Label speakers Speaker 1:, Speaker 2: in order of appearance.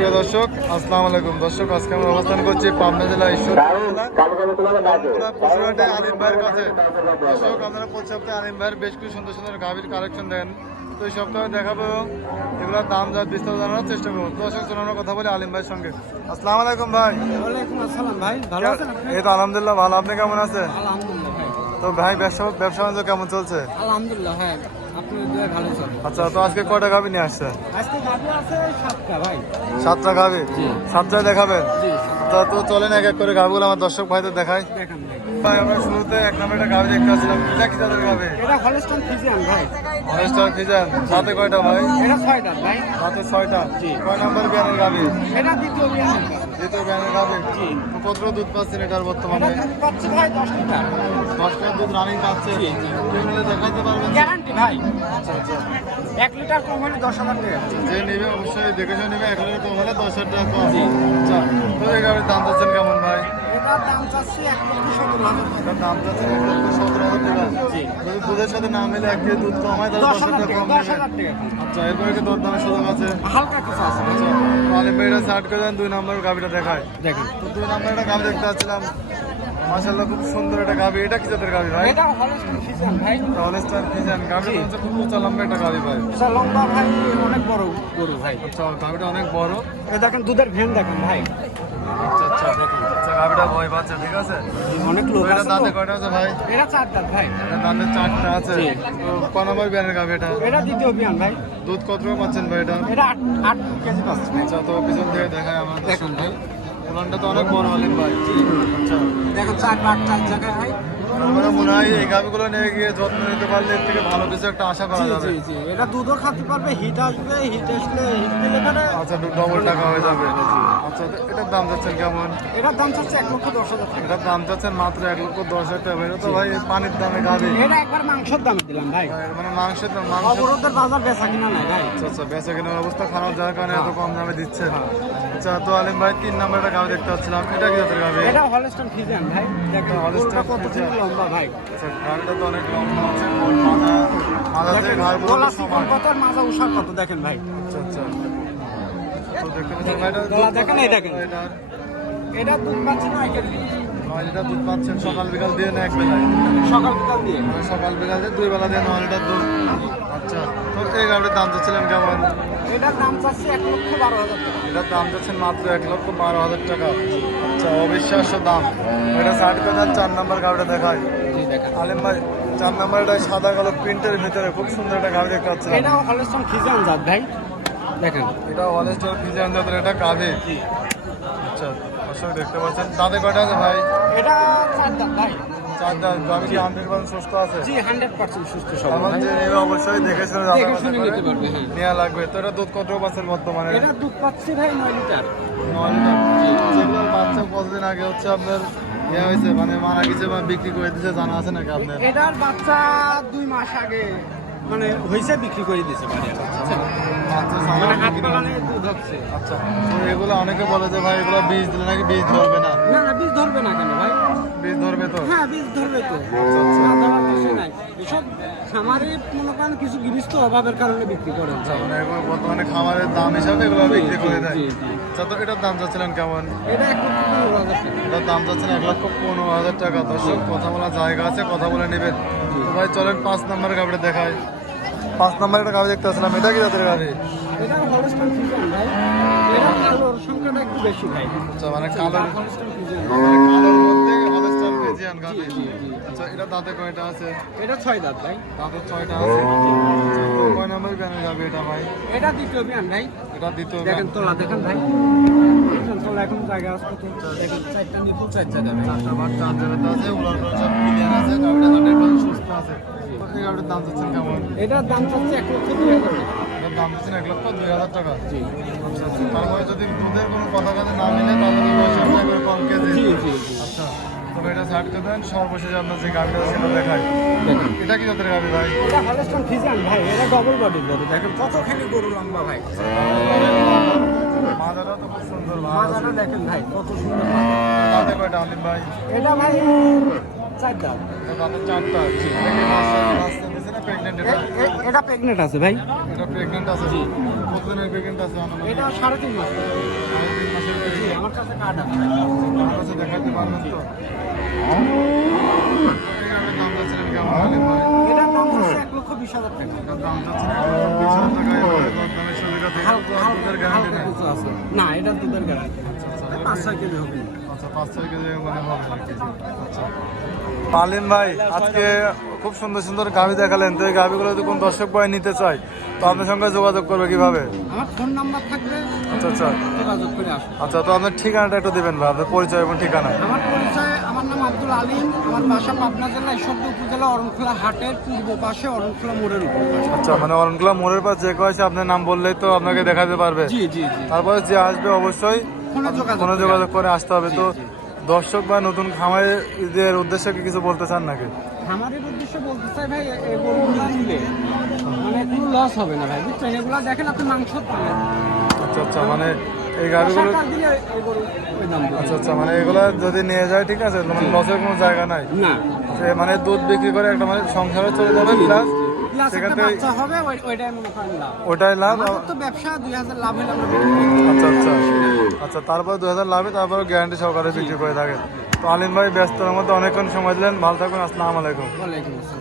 Speaker 1: প্রিয় দর্শক আসসালামু আলাইকুম। দর্শক আজকে আমরা অবস্থান করছি পাবনা জেলা ঈশ্বর আলিম ভাইয়ের কাছে। দর্শক আপনারা প্রতি সপ্তাহে আলিম ভাইয়ের বেশ কিছু সুন্দর সুন্দর গাভীর কালেকশন দেন। তো এই সপ্তাহে দেখাবো এগুলোর দাম যা বিস্তারিত জানানোর চেষ্টা করব। দর্শক আমরা কথা বলি আলিম ভাইয়ের সঙ্গে। আসসালামু আলাইকুম ভাই।
Speaker 2: ভাই
Speaker 1: এই তো আলহামদুলিল্লাহ ভালো। আপনি কেমন আছেন?
Speaker 2: আলহামদুলিল্লাহ।
Speaker 1: তো ভাই ব্যবসা ব্যবসা বাণিজ্য কেমন চলছে?
Speaker 2: আলহামদুলিল্লাহ হ্যাঁ
Speaker 1: আচ্ছা তো আজকে কয়টা গাভী নিয়ে আসছে?
Speaker 2: সাতটা
Speaker 1: সাতটা সাতটায় দেখাবেন? তো তো চলেন এক এক করে গাভীগুলো আমার দর্শক ভাইদের দেখাই।
Speaker 2: ভাই
Speaker 1: আমরা শুরুতে এক নম্বর একটা গাভী দেখতে আসছিলাম। এটা কি তাদের গাভী?
Speaker 2: এটা হলস্টন ফিজিয়ান ভাই।
Speaker 1: অনেস্টার ফিজান সাথে কয়টা ভাই?
Speaker 2: এটা ছয়টা ভাই।
Speaker 1: সাথে ছয়টা। কয় নম্বর বিয়ানের গাভী?
Speaker 2: এটা দ্বিতীয়
Speaker 1: দ্বিতীয় কত দুধ পাচ্ছেন এটার
Speaker 2: এটা
Speaker 1: বর্তমানে
Speaker 2: পাচ্ছি ভাই দশ লিটার।
Speaker 1: দুধ রানিং পাচ্ছে। মিলে দেখাতে পারবেন?
Speaker 2: গ্যারান্টি ভাই।
Speaker 1: আচ্ছা আচ্ছা।
Speaker 2: এক লিটার কম হলে দশ হাজার টাকা।
Speaker 1: যে নেবে অবশ্যই দেখে শুনে নেবে এক লিটার কম হলে দশ হাজার টাকা। আচ্ছা তো এই দাম চাচ্ছেন কেমন ভাই?
Speaker 2: এটার দাম চাচ্ছি এক লক্ষ সত্তর হাজার টাকা।
Speaker 1: দাম চাচ্ছেন এক লক্ষ সতেরো হাজার টাকা।
Speaker 2: জি।
Speaker 1: যদি দুধের সাথে না মিলে এক কেজি দুধ কম হয় তাহলে
Speaker 2: দশ
Speaker 1: দশ হাজার
Speaker 2: হাজার
Speaker 1: টাকা
Speaker 2: টাকা
Speaker 1: কম
Speaker 2: দশ হাজার টাকা।
Speaker 1: আচ্ছা এরপরে কি দরদামের সুযোগ আছে।
Speaker 2: হালকা কিছু আছে।
Speaker 1: আচ্ছা আলিম ভাই স্টার্ট করে দেন দুই নম্বর গাভিটা দেখায়।
Speaker 2: দেখেন।
Speaker 1: তো দুই নম্বর একটা গাভি দেখতে পাচ্ছিলাম। মাশাল্লাহ খুব সুন্দর একটা গাভি। এটা কি জাতের গাভি ভাই?
Speaker 2: এটা হলস্টন ফিজিয়ান ভাই।
Speaker 1: তাহলে স্টার ফিজান হচ্ছে খুব উঁচা লম্বা একটা গাভি ভাই।
Speaker 2: লম্বা ভাই অনেক বড় গরু ভাই।
Speaker 1: আচ্ছা গাভিটা অনেক বড়।
Speaker 2: এ দেখেন দুধের ভ্যান দেখেন ভাই।
Speaker 1: আচ্ছা আচ্ছা আচ্ছা গাভিটা ভয় পাচ্ছে ঠিক আছে?
Speaker 2: অনেক লোক
Speaker 1: এটা
Speaker 2: আছে
Speaker 1: দাঁতে কয়টা আছে ভাই?
Speaker 2: এটা চার দাঁত ভাই।
Speaker 1: এটা দাঁতে চারটা আছে। তো ক নম্বর বিয়ানের গাভি এটা?
Speaker 2: এটা দ্বিতীয় বিয়ান ভাই।
Speaker 1: দুধ কত পাচ্ছেন ভাই এটা?
Speaker 2: এটা আট আট কেজি পাচ্ছে ভাই
Speaker 1: আচ্ছা তো পিছন থেকে দেখায় আমার
Speaker 2: দেখুন। ভাই।
Speaker 1: ওলানটা তো অনেক বড় হলেন ভাই
Speaker 2: দেখো চার চার জায়গায় ভাই।
Speaker 1: আমার মনে হয় এই গাভিগুলো নিয়ে গিয়ে যত্ন নিতে পারলে এর থেকে ভালো কিছু একটা আশা করা যাবে।
Speaker 2: জি জি। এটা দুধও খেতে পারবে হিট আসবে হিট আসলে হিট দিলে পরে
Speaker 1: আচ্ছা ডবল টাকা হয়ে যাবে। আচ্ছা এটার দাম যাচ্ছেন কেমন?
Speaker 2: এটার দাম চাচ্ছে এক লক্ষ দশ হাজার টাকা।
Speaker 1: এটার দাম যাচ্ছেন মাত্র এক লক্ষ দশ হাজার টাকা। এটা তো ভাই পানির দামে গাভি
Speaker 2: এটা একবার মাংসের দামে দিলাম ভাই।
Speaker 1: মানে মাংসের দাম মাংস
Speaker 2: অবরোধের বাজার বেচা কিনা নাই ভাই।
Speaker 1: আচ্ছা আচ্ছা বেচা কেনার অবস্থা খারাপ যাওয়ার কারণে এত কম দামে দিচ্ছে। আচ্ছা তো আলিম ভাই তিন নাম্বার একটা গাভি দেখতে পাচ্ছিলাম। এটা কি জাতের গাভি
Speaker 2: এটা হলস্টন ফিজিয়ান ভাই। দেখেন গরুটা কত
Speaker 1: Friesian।
Speaker 2: লম্বা ভাই।
Speaker 1: আচ্ছা তো অনেক লম্বা। আছে মাথা মাথা থেকে
Speaker 2: দেখেন
Speaker 1: ঘাড়
Speaker 2: গলা
Speaker 1: পর্যন্ত
Speaker 2: কত আর মাজা উষার কত দেখেন ভাই।
Speaker 1: আচ্ছা আচ্ছা।
Speaker 2: গলা দেখেন, এই দেখেন। এটা দুধ পাচ্ছি নয়
Speaker 1: লিটার দুধ পাচ্ছেন সকাল বিকাল দিয়ে না এক বেলায়
Speaker 2: সকাল বিকাল দিয়ে?
Speaker 1: মানে সকাল বিকাল দিয়ে দুই বেলা দিয়ে নয় লিটার দুধ। আচ্ছা তো এই গাভিটার দাম চাচ্ছিলেন কেমন?
Speaker 2: এটার দাম চাচ্ছি এক লক্ষ বারো হাজার টাকা।
Speaker 1: এটার দাম যাচ্ছেন মাত্র এক লক্ষ বারো হাজার টাকা। আচ্ছা অবিশ্বাস্য দাম। এটা ষাট কথা চার নাম্বার গাড়িটা দেখায় আলিম ভাই চার নাম্বার এটা সাদা কালো প্রিন্টের ভিতরে খুব সুন্দর একটা গাড়ি দেখতে পাচ্ছি
Speaker 2: এটা হলস্টন খিজান জাত ভাই। দেখেন।
Speaker 1: এটা অলেস্টার খিজান জাতের এটা গাভি আচ্ছা অবশ্যই দেখতে পাচ্ছেন। দাঁতে কয়টা আছে ভাই?
Speaker 2: এটা চার দাঁত ভাই
Speaker 1: হান্ড্রেড পার্সেন্ট সুস্থ আছে।
Speaker 2: জি হান্ড্রেড পার্সেন্ট সুস্থ
Speaker 1: নেবে অবশ্যই দেখে শুনে
Speaker 2: দেখে শুনে নিতে পারবে হ্যাঁ।
Speaker 1: নেওয়া লাগবে। তো এটা দুধ কত পাচ্ছেন বর্তমানে?
Speaker 2: এটা দুধ পাচ্ছি ভাই নয় লিটার।
Speaker 1: নয় লিটার। যেগুলোর বাচ্চা কতদিন আগে হচ্ছে আপনার ইয়ে হয়েছে মানে মারা গেছে বা বিক্রি করে দিয়েছে জানা আছে নাকি আপনার?
Speaker 2: এটার বাচ্চা দুই মাস আগে। মানে হয়েছে বিক্রি করে দিয়েছে মানে হাত পালানে দুধ হচ্ছে।
Speaker 1: আচ্ছা তো এগুলো অনেকে বলে যে ভাই এগুলো বীজ দিলে নাকি বীজ ধরবে না?
Speaker 2: না না বীজ ধরবে না কেন ভাই?
Speaker 1: বীজ ধরবে তো?
Speaker 2: হ্যাঁ বীজ ধরবে তো।
Speaker 1: আচ্ছা আচ্ছা।
Speaker 2: না ধরার কিছু নাই। এসব খামারে মনে করেন কিছু গৃহস্থ অভাবের কারণে বিক্রি করে
Speaker 1: আচ্ছা মানে বর্তমানে খাবারের দাম হিসাবে এগুলো বিক্রি করে দেয়। আচ্ছা তো এটার দাম চাচ্ছিলেন কেমন?
Speaker 2: এটা এক
Speaker 1: দাম যাচ্ছেন এক লক্ষ পনেরো হাজার টাকা। দর্শক কথা বলার জায়গা আছে কথা বলে নেবেন। ভাই চলেন পাঁচ নম্বরের গাড়িটা দেখায় পাঁচ নম্বরের একটা গাড়ি দেখতে আসলাম। এটা কি তাদের গাড়ি? মানে
Speaker 2: হলস্টন জি, জি।
Speaker 1: আচ্ছা এটা দাঁতে কয়টা আছে?
Speaker 2: এটা ছয় দাঁত ভাই।
Speaker 1: দাঁতে ছয়টা আছে। আচ্ছা, কয় নম্বর ব্যানের গাড়ি এটা ভাই?
Speaker 2: এটা দ্বিতীয় বিয়ান ভাই।
Speaker 1: এটা দ্বিতীয়
Speaker 2: দেখেন তোলা দেখেন ভাই। তোলা এখন জায়গা আছে কত? দেখেন চারটা নিপুল চার জায়গা
Speaker 1: চারটা বার চার জায়গাতে আছে উলার সব ক্লিয়ার আছে গাড়িটা হান্ড্রেড সুস্থ আছে। এই গাড়ির দাম চাচ্ছেন কেমন?
Speaker 2: এটার দাম চাচ্ছে এক লক্ষ দুই হাজার
Speaker 1: এটার দাম চাচ্ছেন এক লক্ষ দুই হাজার টাকা।
Speaker 2: জি।
Speaker 1: আচ্ছা আচ্ছা তারপরে যদি দুধের কোনো কথা কাজে না মিলে তাহলে কম কেজি।
Speaker 2: জি জি জি।
Speaker 1: আচ্ছা তবে এটা করে দেন সর্বশেষ আপনার যে গাড়িটা সেটা দেখায়। এটা কি জাতের গাড়ি ভাই?
Speaker 2: এটা হলস্টন ফিজিয়ান ভাই এটা ডবল দেখেন কতখানি গরু লম্বা ভাই।
Speaker 1: মাজাটা তো খুব সুন্দর ভাই।
Speaker 2: মাজাটা দেখেন ভাই কত সুন্দর।
Speaker 1: তাতে কয়টা আলিম ভাই?
Speaker 2: এটা ভাই
Speaker 1: চারটা। তাতে চারটা কি না প্রেগনেন্ট এটা
Speaker 2: এটা আছে ভাই।
Speaker 1: এটা প্রেগনেন্ট আছে
Speaker 2: জি।
Speaker 1: কতদিনের প্রেগনেন্ট আছে
Speaker 2: এটা সাড়ে তিন মাস।
Speaker 1: মাসের
Speaker 2: জি আমার কাছে কার্ড আছে।
Speaker 1: আমার কাছে দেখাইতে পারবেন তো? দাম
Speaker 2: হচ্ছে লক্ষ বিশ হাজার টাকা।
Speaker 1: এটার দাম যাচ্ছিলেন এক লক্ষ বিশ হাজার টাকা এবারে দরদামের সুবিধা থেকে
Speaker 2: হালকা
Speaker 1: তো দুধের গ্যারান্টি নেই।
Speaker 2: কিছু আছে। না এটা দুধের গ্যারান্টি পাঁচ ছয় কেজি হবে।
Speaker 1: আচ্ছা পাঁচ ছয় কেজি মানে হবে আর আচ্ছা। পালিম ভাই আজকে খুব সুন্দর সুন্দর গাভি দেখালেন তো এই গাভিগুলো যদি কোন দর্শক ভাই নিতে চায় তো আপনার সঙ্গে যোগাযোগ করবে কীভাবে?
Speaker 2: আমার ফোন নাম্বার থাকবে।
Speaker 1: আচ্ছা আচ্ছা।
Speaker 2: যোগাযোগ করে আসুন।
Speaker 1: আচ্ছা তো আপনার ঠিকানাটা একটু দিবেন ভাই আপনার পরিচয় এবং ঠিকানা।
Speaker 2: আমার পরিচয় আমার নাম আব্দুল আলিম আমার বাসা পাবনা জেলা ঈশ্বরদী উপজেলা অরণখোলা হাটের পূর্ব পাশে অরণখোলা মোড়ের উপর
Speaker 1: আচ্ছা মানে অরণকুলা মোড়ের পাশ যে কেউ আসে আপনার নাম বললেই তো আপনাকে দেখাতে পারবে।
Speaker 2: জি জি জি।
Speaker 1: তারপরে যে আসবে অবশ্যই
Speaker 2: ফোনে যোগাযোগ করে
Speaker 1: আসতে হবে। তো দর্শক বা নতুন খামারিদের উদ্দেশ্যে কি কিছু বলতে চান নাকি?
Speaker 2: খামারের উদ্দেশ্যে বলতে চাই ভাই গরুগুলো নিলে মানে কোনো লস হবে না ভাই বুঝছেন? এগুলো দেখেন আপনি মাংস পাবেন।
Speaker 1: আচ্ছা আচ্ছা মানে এই গাড়িগুলো। আচ্ছা আচ্ছা মানে এগুলা যদি নিয়ে যায় ঠিক আছে? মানে লসের কোনো জায়গা নাই।
Speaker 2: না।
Speaker 1: মানে দুধ বিক্রি করে একটা মানে সংসারে চলে যাবে প্লাস সেখান থেকে
Speaker 2: বাচ্চা হবে ওইটাই মনে করেন লাভ।
Speaker 1: ওটাই লাভ।
Speaker 2: তো ব্যবসা লাভ হলে।
Speaker 1: আচ্ছা আচ্ছা। আচ্ছা তারপর দু হাজার লাভে তারপর গ্যারান্টি সহকারে বিক্রি করে থাকে তো আলিম ভাই ব্যস্ততার মধ্যে অনেকক্ষণ সময় দিলেন। ভালো থাকুন আসসালামু আলাইকুম।
Speaker 2: ওয়ালাইকুম আসসালাম।